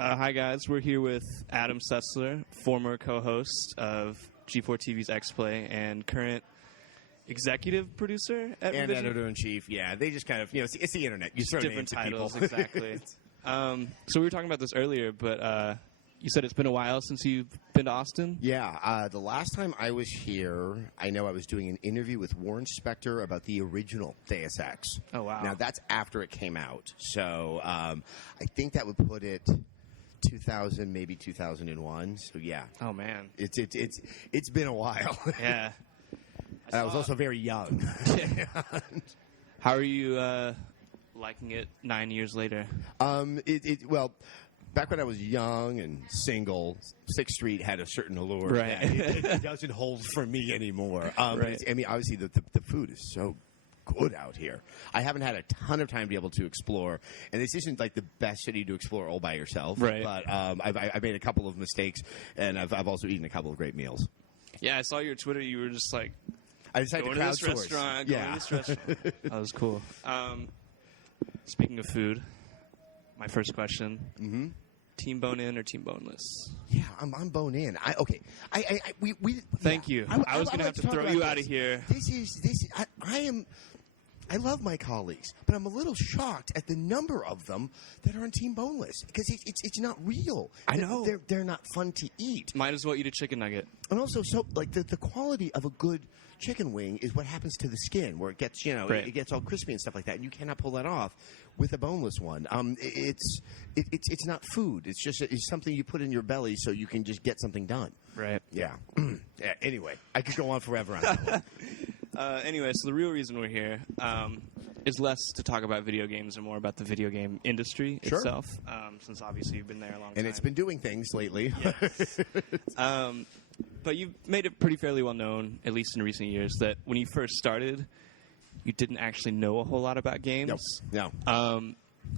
Hi, guys. We're here with Adam Sessler, former co-host of G4 TV's X-Play and current executive producer at and Revision. editor-in-chief. Yeah, they just kind of, it's the internet. You throw Different names titles, at people. exactly. So we were talking about this earlier, but you said it's been a while since you've been to Austin? Yeah, the last time I was here, I know I was doing an interview with Warren Spector about the original Deus Ex. Oh, wow. Now, that's after it came out. So I think that would put it 2000, maybe 2001. So, yeah. Oh, man. It's been a while. Yeah. I was also very young. How are you liking it 9 years later? Well, back when I was young and single, 6th Street had a certain allure Right. that it doesn't hold for me anymore. Right. Obviously, the food is so good out here. I haven't had a ton of time to be able to explore, and this isn't like the best city to explore all by yourself. Right. But I've made a couple of mistakes, and I've also eaten a couple of great meals. Yeah, I saw your Twitter. You were just like, I decided going to to this crowdsource. restaurant, going to this restaurant. That was cool. Speaking of food, my first question. Mm-hmm. Team bone in or team boneless? Yeah, I'm bone in. Thank you. I was going to have to throw you out of here. I love my colleagues, but I'm a little shocked at the number of them that are on Team Boneless because it's not real. I know. They're not fun to eat. Might as well eat a chicken nugget. And also, the quality of a good chicken wing is what happens to the skin, where it gets Right. it gets all crispy and stuff like that, and you cannot pull that off with a boneless one. It's not food. It's something you put in your belly so you can just get something done. Right. Yeah. Yeah. Anyway, I could go on forever on that one. Anyway, so the real reason we're here is less to talk about video games and more about the video game industry Sure. itself, since obviously you've been there a long time. And it's been doing things lately. But you've made it pretty fairly well known, at least in recent years, that when you first started, you didn't actually know a whole lot about games. No.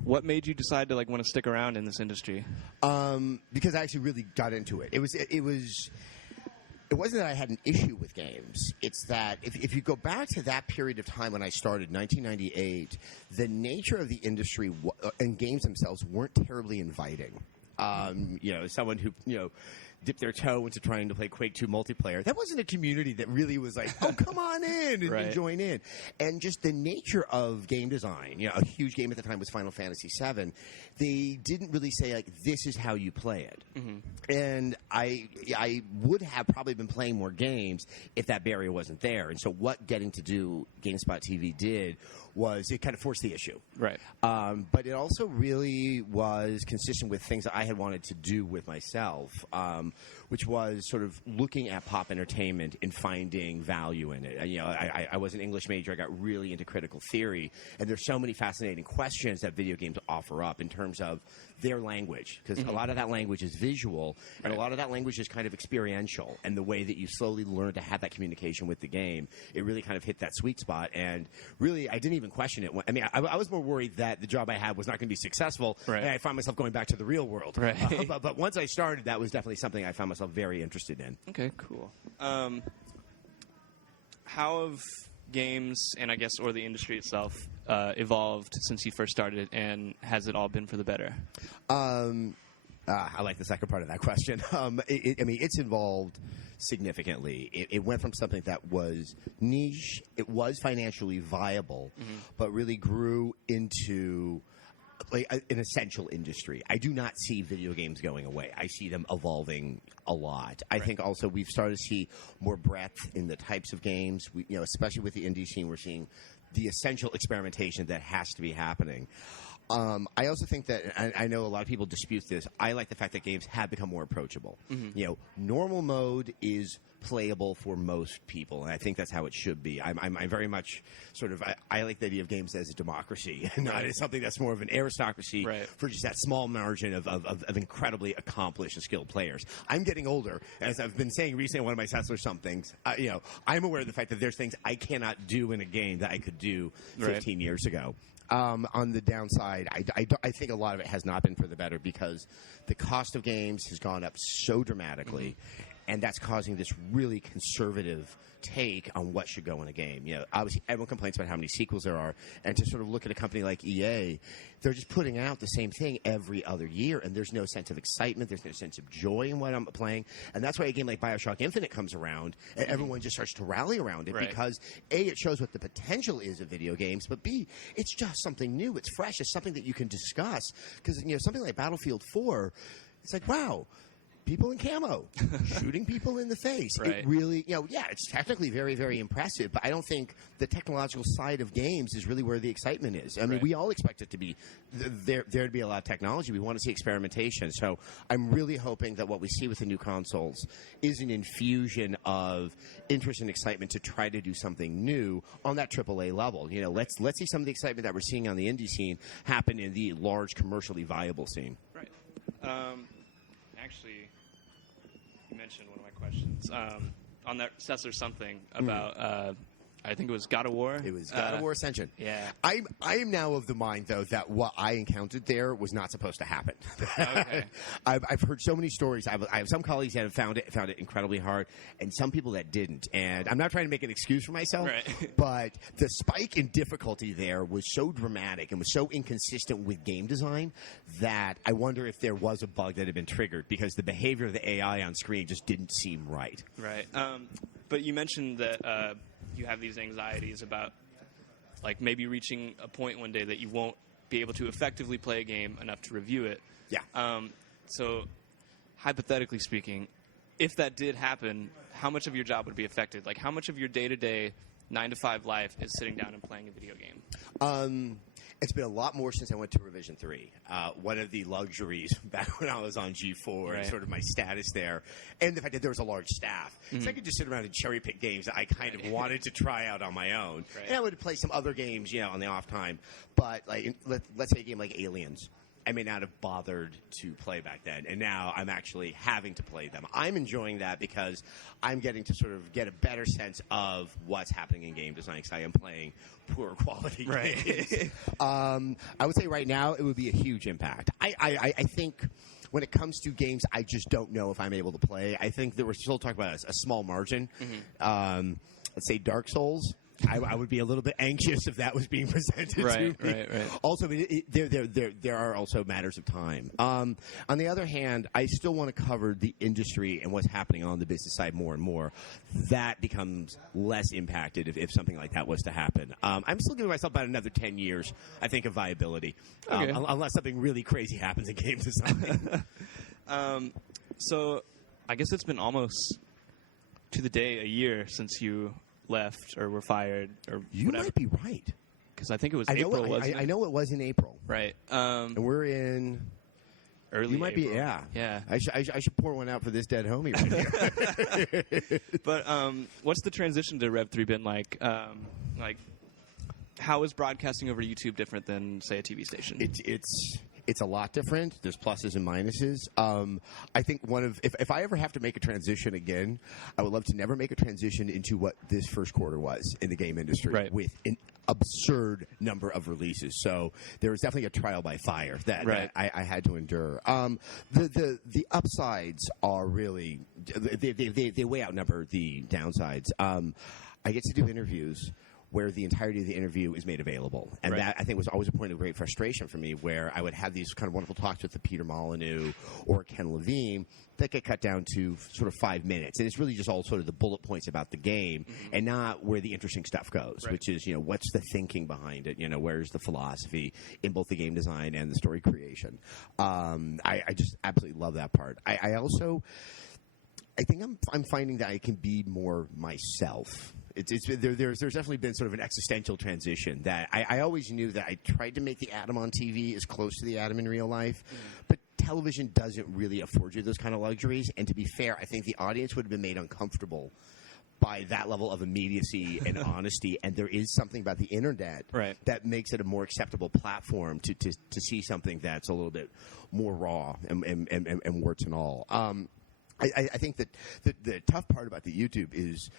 What made you decide to want to stick around in this industry? Because I actually really got into it. It wasn't that I had an issue with games. It's that if you go back to that period of time when I started, 1998, the nature of the industry and games themselves weren't terribly inviting. Someone who, dipped their toe into trying to play Quake 2 multiplayer, that wasn't a community that really was like, oh, come on in and join in. And just the nature of game design, a huge game at the time was Final Fantasy VII, they didn't really say, this is how you play it. Mm-hmm. And I would have probably been playing more games if that barrier wasn't there. And so what getting to do GameSpot TV did was it kind of forced the issue. Right. But it also really was consistent with things that I had wanted to do with myself, which was sort of looking at pop entertainment and finding value in it. I was an English major. I got really into critical theory, and there's so many fascinating questions that video games offer up in terms of their language, because a lot of that language is visual, and a lot of that language is kind of experiential, and the way that you slowly learn to have that communication with the game, it really kind of hit that sweet spot, and really, I didn't even question it. I was more worried that the job I had was not going to be successful, and I found myself going back to the real world. Right. But once I started, that was definitely something I found myself very interested in. Okay, cool. How have games, and I guess, or the industry itself, evolved since you first started, and has it all been for the better? I like the second part of that question. It's evolved significantly. It went from something that was niche, it was financially viable, but really grew into an essential industry. I do not see video games going away. I see them evolving a lot. I think also we've started to see more breadth in the types of games. Especially with the indie scene, we're seeing the essential experimentation that has to be happening. I also think that, and I know a lot of people dispute this, I like the fact that games have become more approachable. Normal mode is playable for most people, and I think that's how it should be. I'm very much sort of, I like the idea of games as a democracy, not as something that's more of an aristocracy for just that small margin of incredibly accomplished and skilled players. I'm getting older, as I've been saying recently in one of my Sessler somethings, I'm aware of the fact that there's things I cannot do in a game that I could do 15 years ago. On the downside, I think a lot of it has not been for the better because the cost of games has gone up so dramatically. and that's causing this really conservative take on what should go in a game. You know, obviously everyone complains about how many sequels there are, and to sort of look at a company like EA, they're just putting out the same thing every other year, and there's no sense of excitement, there's no sense of joy in what I'm playing, and that's why a game like BioShock Infinite comes around, and everyone just starts to rally around it, because A, it shows what the potential is of video games, but B, it's just something new, it's fresh, it's something that you can discuss, because, you know, something like Battlefield 4, it's like, wow, people in camo shooting people in the face. It really, you know, yeah, it's technically very, very impressive, but I don't think the technological side of games is really where the excitement is. I mean, we all expect it to be there to be a lot of technology. We want to see experimentation. So I'm really hoping that what we see with the new consoles is an infusion of interest and excitement to try to do something new on that AAA level. You know, let's see some of the excitement that we're seeing on the indie scene happen in the large commercially viable scene. Right. Actually, you mentioned one of my questions on that Sessler something about. I think it was God of War. It was God of War Ascension. Yeah. I am now of the mind, though, that what I encountered there was not supposed to happen. Okay. I've heard so many stories. I have some colleagues that have found it incredibly hard, and some people that didn't. And I'm not trying to make an excuse for myself, but the spike in difficulty there was so dramatic and was so inconsistent with game design that I wonder if there was a bug that had been triggered, because the behavior of the AI on screen just didn't seem right. Right. But you mentioned that you have these anxieties about, like, maybe reaching a point one day that you won't be able to effectively play a game enough to review it. Yeah. So, hypothetically speaking, if that did happen, how much of your job would be affected? Like, how much of your day-to-day 9-to-5 life is sitting down and playing a video game? It's been a lot more since I went to Revision 3. One of the luxuries back when I was on G4 and sort of my status there, and the fact that there was a large staff. So I could just sit around and cherry pick games that I kind of wanted to try out on my own. And I would play some other games, you know, on the off time. But like, let's say a game like Aliens, I may not have bothered to play back then, and now I'm actually having to play them. I'm enjoying that because I'm getting to sort of get a better sense of what's happening in game design, because I am playing poor quality games. I would say right now it would be a huge impact. I think when it comes to games, I just don't know if I'm able to play. I think that we're still talking about a small margin. Let's say Dark Souls. I would be a little bit anxious if that was being presented to me. Right. Also, there are also matters of time. On the other hand, I still want to cover the industry and what's happening on the business side more and more. That becomes less impacted if something like that was to happen. I'm still giving myself about another 10 years, I think, of viability, unless something really crazy happens in game design. So I guess it's been almost to the day a year since you left or were fired or you whatever. Might be right, because I think it was April. Wasn't it? I know it was in April, right? And we're in early. You might April. Be, yeah. I should pour one out for this dead homie right here. But what's the transition to Rev3 been like? Like, how is broadcasting over YouTube different than, say, a TV station? It's a lot different. There's pluses and minuses. I think if I ever have to make a transition again, I would love to never make a transition into what this first quarter was in the game industry with an absurd number of releases. So there was definitely a trial by fire that I had to endure. The upsides are really they way outnumber the downsides. I get to do interviews where the entirety of the interview is made available. And that, I think, was always a point of great frustration for me, where I would have these kind of wonderful talks with the Peter Molyneux or Ken Levine that get cut down to sort of 5 minutes. And it's really just all sort of the bullet points about the game and not where the interesting stuff goes, which is, you know, what's the thinking behind it? You know, where's the philosophy in both the game design and the story creation? I just absolutely love that part. I think I'm finding that I can be more myself. There's definitely been sort of an existential transition that I always knew that I tried to make the Adam on TV as close to the Adam in real life, but television doesn't really afford you those kind of luxuries. And to be fair, I think the audience would have been made uncomfortable by that level of immediacy and honesty. And there is something about the internet that makes it a more acceptable platform to see something that's a little bit more raw and warts and all. I think that the tough part about the YouTube is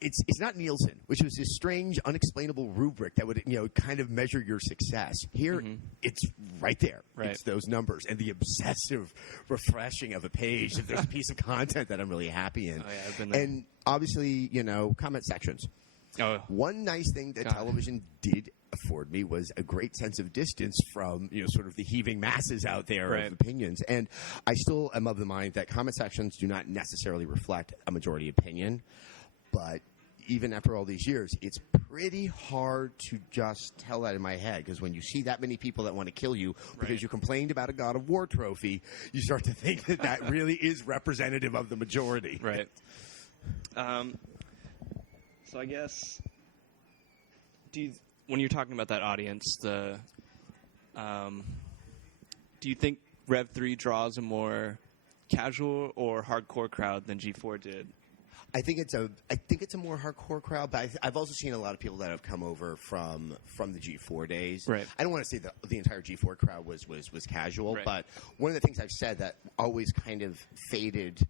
it's not Nielsen, which was this strange, unexplainable rubric that would kind of measure your success. Here, it's right there. Right. It's those numbers and the obsessive refreshing of a page if there's a piece of content that I'm really happy in. Oh, yeah, I've been there. And obviously, comment sections. Oh. One nice thing that television did afford me was a great sense of distance from sort of the heaving masses out there Right. of opinions. And I still am of the mind that comment sections do not necessarily reflect a majority opinion. But even after all these years, it's pretty hard to just tell that in my head, because when you see that many people that want to kill you because you complained about a God of War trophy, you start to think that really is representative of the majority. Right. So I guess, when you're talking about that audience, do you think Rev3 draws a more casual or hardcore crowd than G4 did? I think it's a more hardcore crowd, but I've also seen a lot of people that have come over from the G4 days. Right. I don't want to say the entire G4 crowd was casual, Right. but one of the things I've said that always kind of faded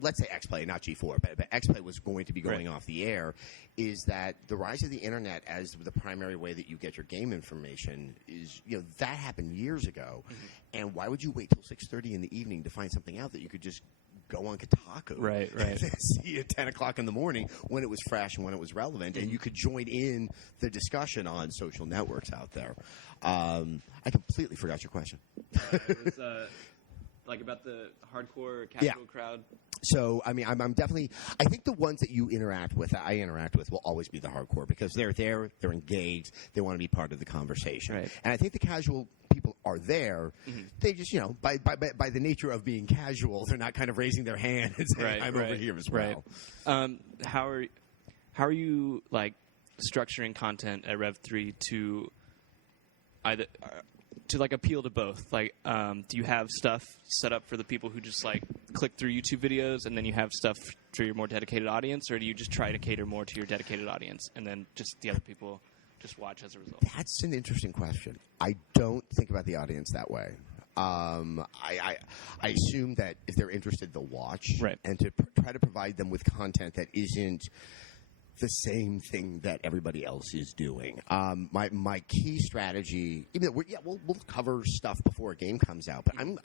let's say X-Play, not G4, but X-Play was going to be going off the air, is that the rise of the internet as the primary way that you get your game information is, that happened years ago. Mm-hmm. And why would you wait till 6:30 in the evening to find something out that you could just go on Kotaku, right, and see at 10 o'clock in the morning when it was fresh and when it was relevant, and you could join in the discussion on social networks out there. I completely forgot your question. It was, about the hardcore casual crowd. So, I'm definitely. I think the ones that I interact with, will always be the hardcore, because they're there, they're engaged, they want to be part of the conversation. Right. And I think the casual people are there. Mm-hmm. They just, by the nature of being casual, they're not kind of raising their hand and saying, "I'm over here as well." Right. How are you structuring content at Rev3 to either? To appeal to both, do you have stuff set up for the people who just click through YouTube videos, and then you have stuff for your more dedicated audience, or do you just try to cater more to your dedicated audience, and then just the other people just watch as a result? That's an interesting question. I don't think about the audience that way. I assume that if they're interested, they'll watch, right. And to try to provide them with content that isn't the same thing that everybody else is doing. My key strategy, even though we'll cover stuff before a game comes out, but I'm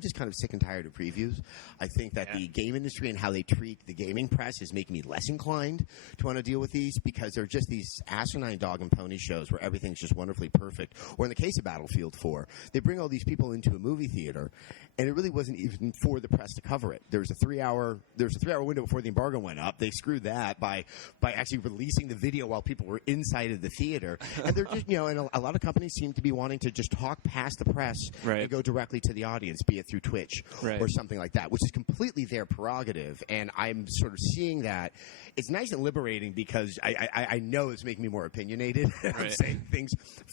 just kind of sick and tired of previews. I think that the game industry and how they treat the gaming press is making me less inclined to want to deal with these, because they're just these asinine dog and pony shows where everything's just wonderfully perfect. Or in the case of Battlefield 4, they bring all these people into a movie theater, and it really wasn't even for the press to cover it. There was a 3-hour window before the embargo went up. They screwed that by actually releasing the video while people were inside of the theater. And they're just, and a lot of companies seem to be wanting to just talk past the press and go directly to the audience, be it through Twitch or something like that, which is completely their prerogative. And I'm sort of seeing that. It's nice and liberating, because I know it's making me more opinionated. I'm saying things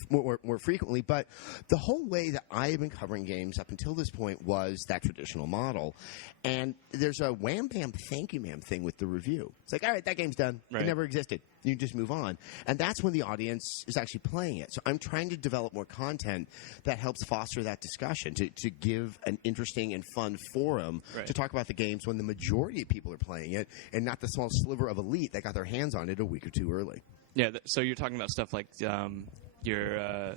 more frequently. But the whole way that I have been covering games up until this point was that traditional model. And there's a wham, bam, thank you, ma'am thing with the review. It's all right, that game's done. It never existed. You just move on. And that's when the audience is actually playing it. So I'm trying to develop more content that helps foster that discussion, to give an interesting and fun forum to talk about the games when the majority of people are playing it, and not the small sliver of elite that got their hands on it a week or two early. Yeah, so you're talking about stuff like your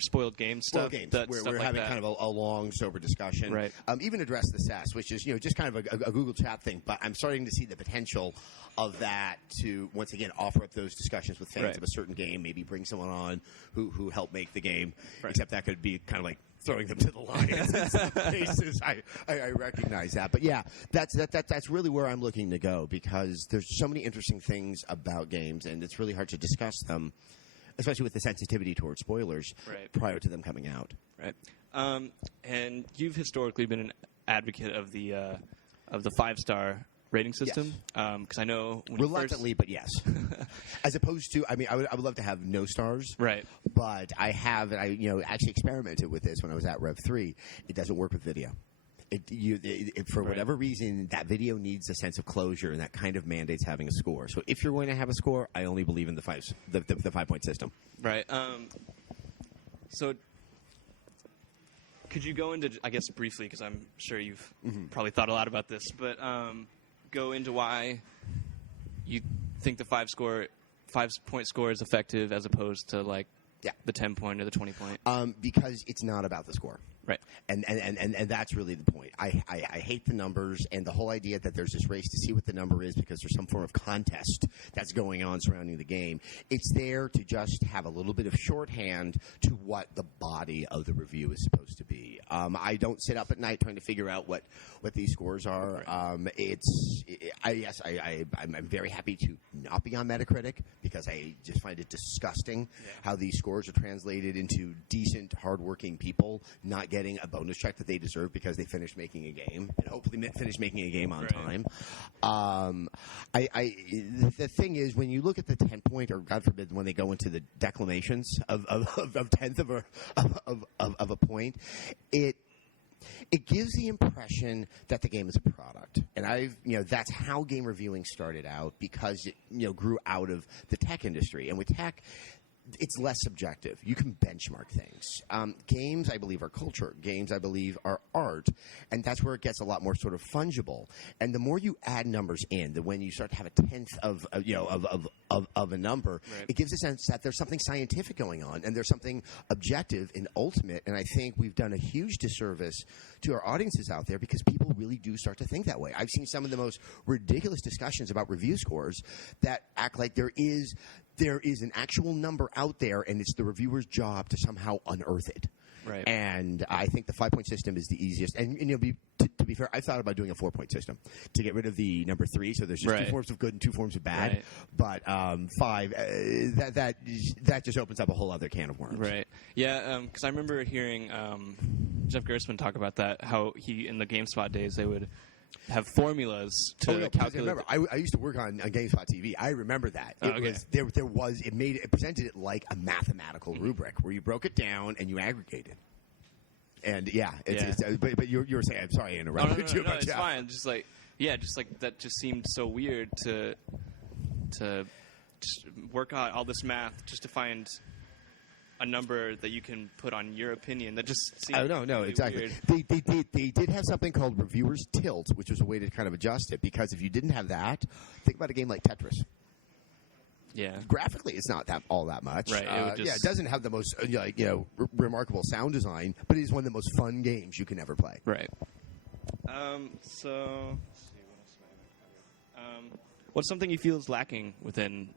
spoiled game stuff. Spoiled games. We're having kind of a long, sober discussion. Right. Even address the SAS, which is just kind of a Google chat thing. But I'm starting to see the potential of that to once again offer up those discussions with fans of a certain game. Maybe bring someone on who helped make the game. Except that could be kind of like throwing them to the lions in some cases. I recognize that. But yeah, that's really where I'm looking to go, because there's so many interesting things about games, and it's really hard to discuss them, especially with the sensitivity towards spoilers prior to them coming out. Right. And you've historically been an advocate of the 5-star rating system, because I know when reluctantly, but yes. As opposed to, I would love to have no stars, right? But I actually experimented with this when I was at Rev3. It doesn't work with video. For whatever reason, that video needs a sense of closure, and that kind of mandates having a score. So if you're going to have a score, I only believe in the 5-point system. Right. So could you go into, I guess briefly, because I'm sure you've probably thought a lot about this, but go into why think the 5-point score is effective as opposed to like the 10-point or the 20-point? Because it's not about the score. Right. And that's really the point. I hate the numbers and the whole idea that there's this race to see what the number is because there's some form of contest that's going on surrounding the game. It's there to just have a little bit of shorthand to what the body of the review is supposed to be. I don't sit up at night trying to figure out what these scores are. Right. I'm very happy to not be on Metacritic because I just find it disgusting how these scores are translated into decent, hardworking people not getting a bonus check that they deserve because they finished making a game and hopefully finished making a game on time. The thing is, when you look at the 10-point, or God forbid, when they go into the declamations of tenth of a point, it gives the impression that the game is a product. And that's how game reviewing started out because it grew out of the tech industry. And with tech, it's less subjective. You can benchmark things. Games, I believe, are culture. Games, I believe, are art. And that's where it gets a lot more sort of fungible. And the more you add numbers in, when you start to have a tenth of a number, right, it gives a sense that there's something scientific going on and there's something objective and ultimate. And I think we've done a huge disservice to our audiences out there because people really do start to think that way. I've seen some of the most ridiculous discussions about review scores that act like there is an actual number out there, and it's the reviewer's job to somehow unearth it. Right. And I think the 5-point system is the easiest. And to be fair, I thought about doing a 4-point system to get rid of the number 3. So there's just 2 forms of good and 2 forms of bad. Right. But 5, that just opens up a whole other can of worms. Right. Yeah. Because I remember hearing Jeff Gerstmann talk about that. How in the GameSpot days they would have formulas to calculate. Remember, I used to work on GameSpot TV. I remember that. It presented it like a mathematical rubric where you broke it down and you aggregated. And but you were saying, I'm sorry I interrupted you. No, it's fine. Just like that just seemed so weird to just work out all this math just to find a number that you can put on your opinion. That just seems really exactly weird. They did have something called reviewer's tilt, which was a way to kind of adjust it, because if you didn't have that, think about a game like Tetris. Yeah, graphically it's not all that much. Right. It doesn't have the most remarkable sound design, but it is one of the most fun games you can ever play. Right. What's something you feel is lacking within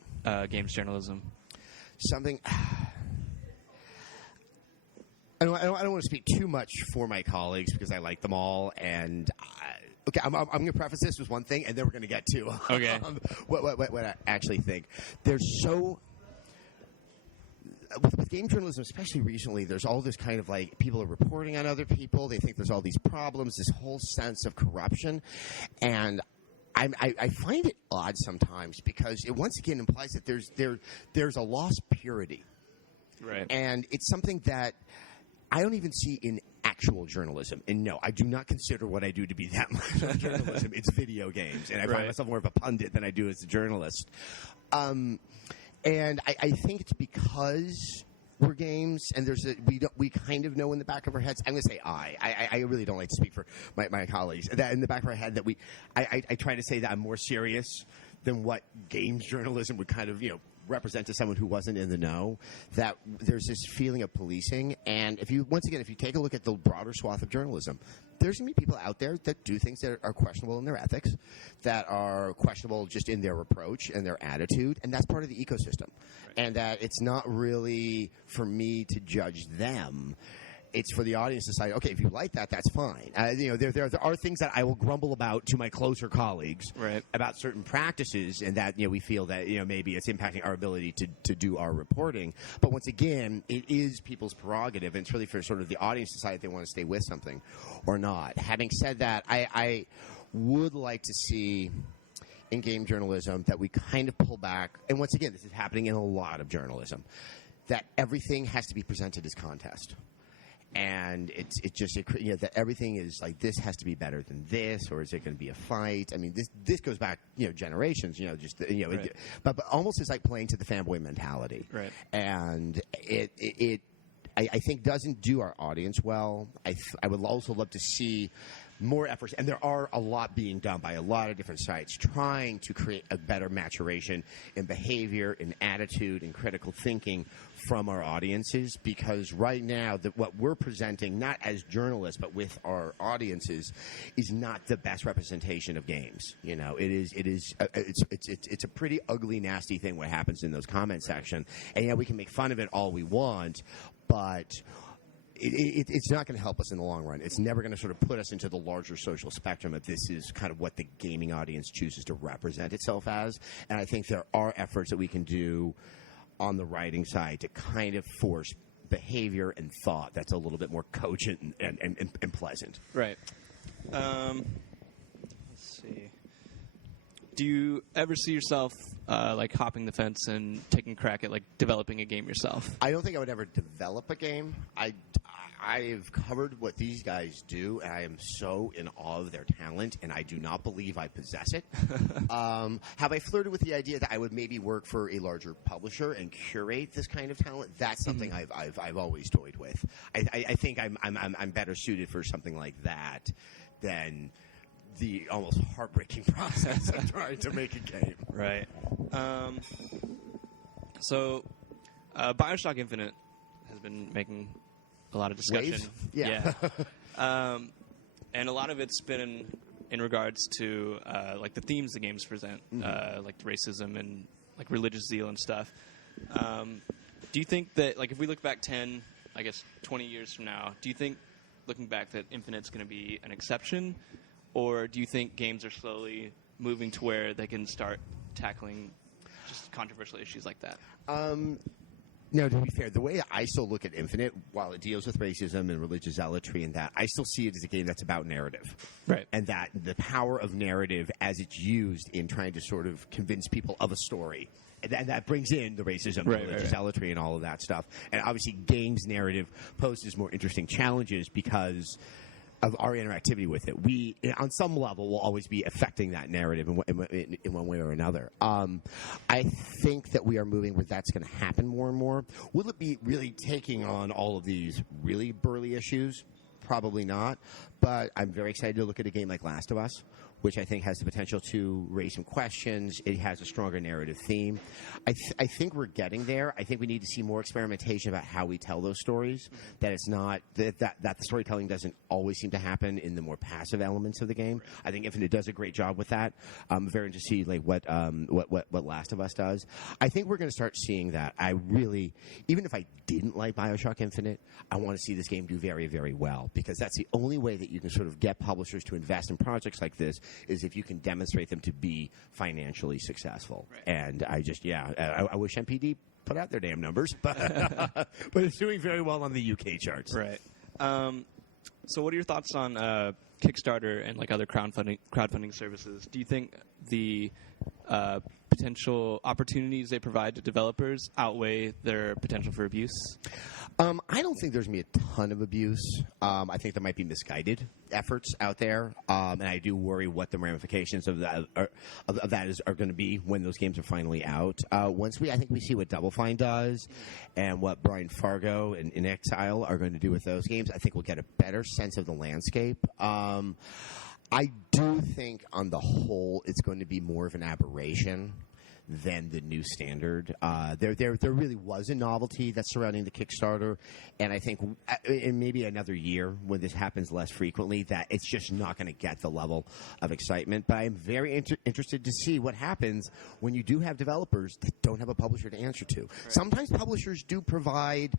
games journalism? Something. I don't want to speak too much for my colleagues because I like them all, and I'm going to preface this with one thing, and then we're going to get to what I actually think. There's with game journalism, especially recently, there's all this kind of like people are reporting on other people. They think there's all these problems, this whole sense of corruption, and I find it odd sometimes because it once again implies that there's a lost purity, right? And it's something that I don't even see in actual journalism. And no, I do not consider what I do to be that much journalism. It's video games. And I find myself more of a pundit than I do as a journalist. And I think it's because we're games and we kind of know in the back of our heads. I'm going to say I really don't like to speak for my colleagues. That in the back of our head that I try to say that I'm more serious than what games journalism would kind of, represent to someone who wasn't in the know, that there's this feeling of policing. And if you take a look at the broader swath of journalism, there's going to be people out there that do things that are questionable in their ethics, that are questionable just in their approach and their attitude, and that's part of the ecosystem. Right. And that it's not really for me to judge them. It's for the audience to decide, okay, if you like that, that's fine. There are things that I will grumble about to my closer colleagues about certain practices, and that we feel that maybe it's impacting our ability to do our reporting. But once again, it is people's prerogative, and it's really for sort of the audience to decide if they want to stay with something or not. Having said that, I would like to see in game journalism that we kind of pull back, and once again, this is happening in a lot of journalism, that everything has to be presented as contest. And that everything is like, this has to be better than this, or is it going to be a fight? I mean, this goes back generations. But almost is like playing to the fanboy mentality. Right. And I think doesn't do our audience well. I would also love to see more efforts, and there are a lot being done by a lot of different sites trying to create a better maturation in behavior, in attitude, in critical thinking from our audiences, because right now what we're presenting, not as journalists but with our audiences, is not the best representation of games. You know, it's a pretty ugly, nasty thing what happens in those comment section, and yeah, we can make fun of it all we want, but it's not going to help us in the long run. It's never going to sort of put us into the larger social spectrum if this is kind of what the gaming audience chooses to represent itself as. And I think there are efforts that we can do on the writing side to kind of force behavior and thought that's a little bit more cogent and pleasant. Right. Let's see. Do you ever see yourself like hopping the fence and taking a crack at like developing a game yourself? I don't think I would ever develop a game. I've covered what these guys do, and I am so in awe of their talent, and I do not believe I possess it. Have I flirted with the idea that I would maybe work for a larger publisher and curate this kind of talent? That's something I've always toyed with. I think I'm better suited for something like that than the almost heartbreaking process of trying to make a game. Right. So, BioShock Infinite has been making a lot of discussion. Waves? Yeah. And a lot of it's been in regards to like the themes the games present, like racism and like religious zeal and stuff. Do you think that, like, if we look back 10, I guess 20 years from now, do you think, looking back, that Infinite's going to be an exception? Or do you think games are slowly moving to where they can start tackling just controversial issues like that? No, to be fair, the way I still look at Infinite, while it deals with racism and religious zealotry and that, I still see it as a game that's about narrative. Right. And that the power of narrative as it's used in trying to sort of convince people of a story. And that brings in the racism, religious zealotry, and all of that stuff. And obviously, games narrative poses more interesting challenges because of our interactivity with it. We, on some level, will always be affecting that narrative in one way or another. I think that we are moving where that's going to happen more and more. Will it be really taking on all of these really burly issues? Probably not. But I'm very excited to look at a game like Last of Us, which I think has the potential to raise some questions. It has a stronger narrative theme. I think we're getting there. I think we need to see more experimentation about how we tell those stories, that it's not that the storytelling doesn't always seem to happen in the more passive elements of the game. I think Infinite does a great job with that. I'm very interested to see like what Last of Us does. I think we're going to start seeing that. I really, even if I didn't like BioShock Infinite, I want to see this game do very, very well, because that's the only way that you can sort of get publishers to invest in projects like this, is if you can demonstrate them to be financially successful. Right. And I just, I wish MPD put out their damn numbers, but but it's doing very well on the UK charts. Right. So what are your thoughts on Kickstarter and like other crowdfunding services? Do you think the potential opportunities they provide to developers outweigh their potential for abuse? I don't think there's going to be a ton of abuse. I think there might be misguided efforts out there, and I do worry what the ramifications of that are going to be when those games are finally out. I think we see what Double Fine does, and what Brian Fargo and In Exile are going to do with those games. I think we'll get a better sense of the landscape. I do think, on the whole, it's going to be more of an aberration than the new standard. There really was a novelty that's surrounding the Kickstarter, and I think in maybe another year, when this happens less frequently, that it's just not going to get the level of excitement. But I'm very interested to see what happens when you do have developers that don't have a publisher to answer to. Right. Sometimes publishers do provide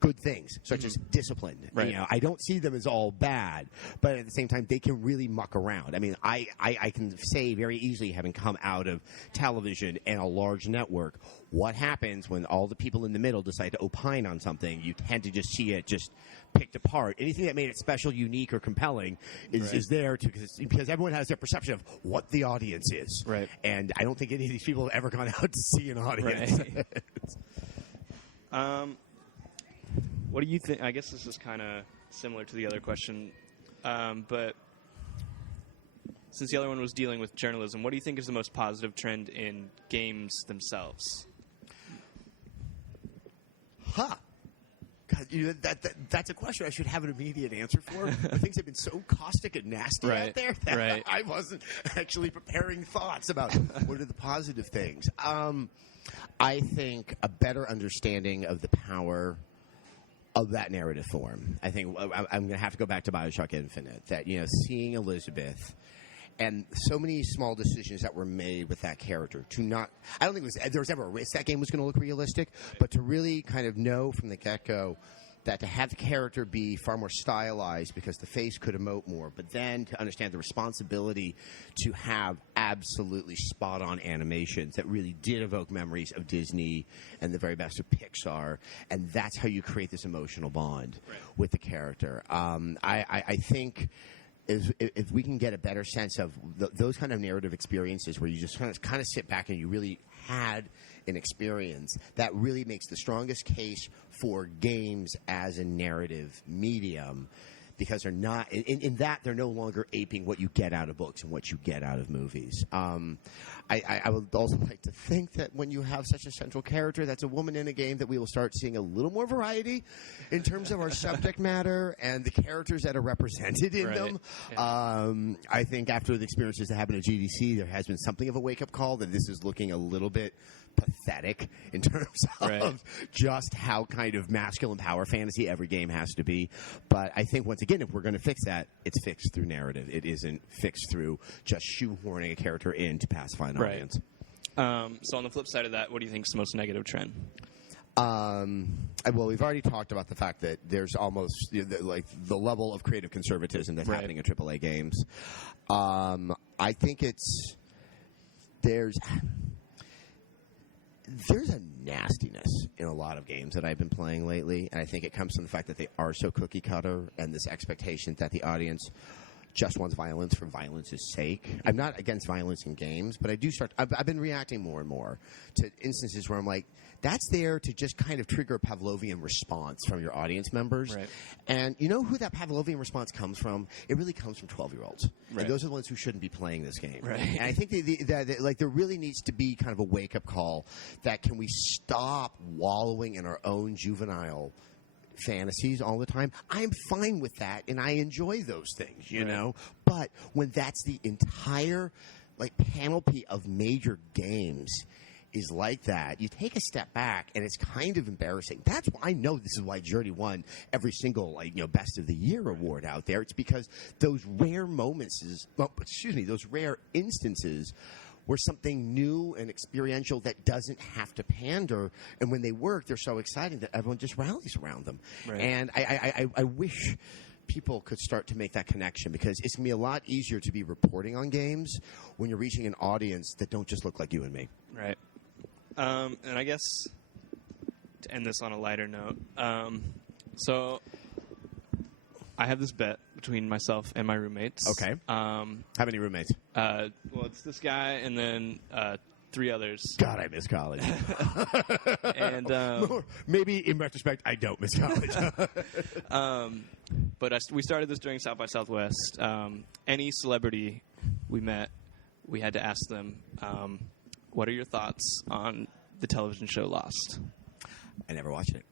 good things, such as discipline. Right. You know, I don't see them as all bad, but at the same time, they can really muck around. I mean, I can say very easily, having come out of television and a large network, what happens when all the people in the middle decide to opine on something? You tend to just see it just picked apart. Anything that made it special, unique, or compelling is there because everyone has their perception of what the audience is. Right. And I don't think any of these people have ever gone out to see an audience. Right. What do you think? I guess this is kind of similar to the other question, but since the other one was dealing with journalism, what do you think is the most positive trend in games themselves? God, that's a question I should have an immediate answer for. But things have been so caustic and nasty out there that I wasn't actually preparing thoughts about what are the positive things. I think a better understanding of the power of that narrative form. I think I'm going to have to go back to BioShock Infinite. That seeing Elizabeth. And so many small decisions that were made with that character to not – I don't think there was ever a risk that game was going to look realistic, but to really kind of know from the get-go that to have the character be far more stylized because the face could emote more, but then to understand the responsibility to have absolutely spot-on animations that really did evoke memories of Disney and the very best of Pixar, and that's how you create this emotional bond with the character. I think – if we can get a better sense of those kind of narrative experiences where you just kind of sit back and you really had an experience, that really makes the strongest case for games as a narrative medium, because they're not in that they're no longer aping what you get out of books and what you get out of movies. I would also like to think that when you have such a central character that's a woman in a game, that we will start seeing a little more variety in terms of our subject matter and the characters that are represented in them. Yeah. I think after the experiences that happened at GDC, there has been something of a wake-up call that this is looking a little bit pathetic in terms of just how kind of masculine power fantasy every game has to be. But I think, once again, if we're going to fix that, it's fixed through narrative. It isn't fixed through just shoehorning a character in to pacify an audience. So on the flip side of that, what do you think is the most negative trend? Well, we've already talked about the fact that there's almost like the level of creative conservatism that's happening in AAA games. I think there's a nastiness in a lot of games that I've been playing lately, and I think it comes from the fact that they are so cookie cutter and this expectation that the audience just wants violence for violence's sake. I'm not against violence in games, but I've been reacting more and more to instances where I'm like, that's there to just kind of trigger a Pavlovian response from your audience members. Right. And you know who that Pavlovian response comes from? It really comes from 12-year-olds. Right. And those are the ones who shouldn't be playing this game. Right. And I think that there really needs to be kind of a wake-up call that can we stop wallowing in our own juvenile fantasies all the time. I'm fine with that, and I enjoy those things, you know? But when that's the entire panoply of major games is like that, you take a step back, and it's kind of embarrassing. That's why I know this is why Journey won every single Best of the Year award out there. It's because those rare those rare instances where something new and experiential that doesn't have to pander, and when they work, they're so exciting that everyone just rallies around them. Right. And I wish people could start to make that connection, because it's going to be a lot easier to be reporting on games when you're reaching an audience that don't just look like you and me. Right. And I guess to end this on a lighter note, so I have this bet between myself and my roommates. Okay. How many roommates? Well, it's this guy and then 3 others. God, I miss college. And maybe in retrospect, I don't miss college. But we started this during South by Southwest. Any celebrity we met, we had to ask them, what are your thoughts on the television show Lost? I never watched it.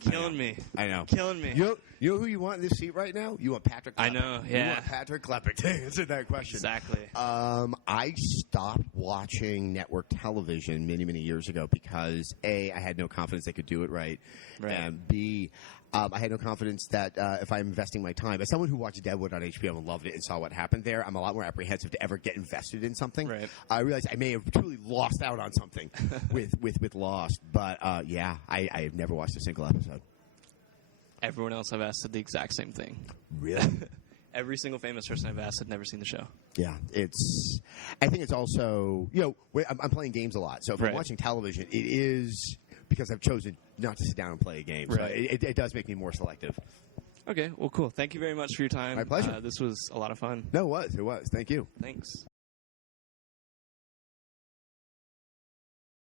Killing me. I know. Killing me. You know who you want in this seat right now? You want Patrick Klepek. I know, yeah. You want Patrick Klepek to answer that question. Exactly. I stopped watching network television many, many years ago because, A, I had no confidence they could do it right. And B, I had no confidence that if I'm investing my time, as someone who watched Deadwood on HBO and loved it and saw what happened there, I'm a lot more apprehensive to ever get invested in something. Right. I realized I may have truly lost out on something with Lost. But, yeah, I have never watched a single episode. Everyone else I've asked said the exact same thing. Really? Every single famous person I've asked had never seen the show. Yeah, I think it's also, I'm playing games a lot. So if I'm watching television, it is because I've chosen not to sit down and play a game. Right. So it does make me more selective. Okay, well, cool. Thank you very much for your time. My pleasure. This was a lot of fun. No, it was. Thank you. Thanks.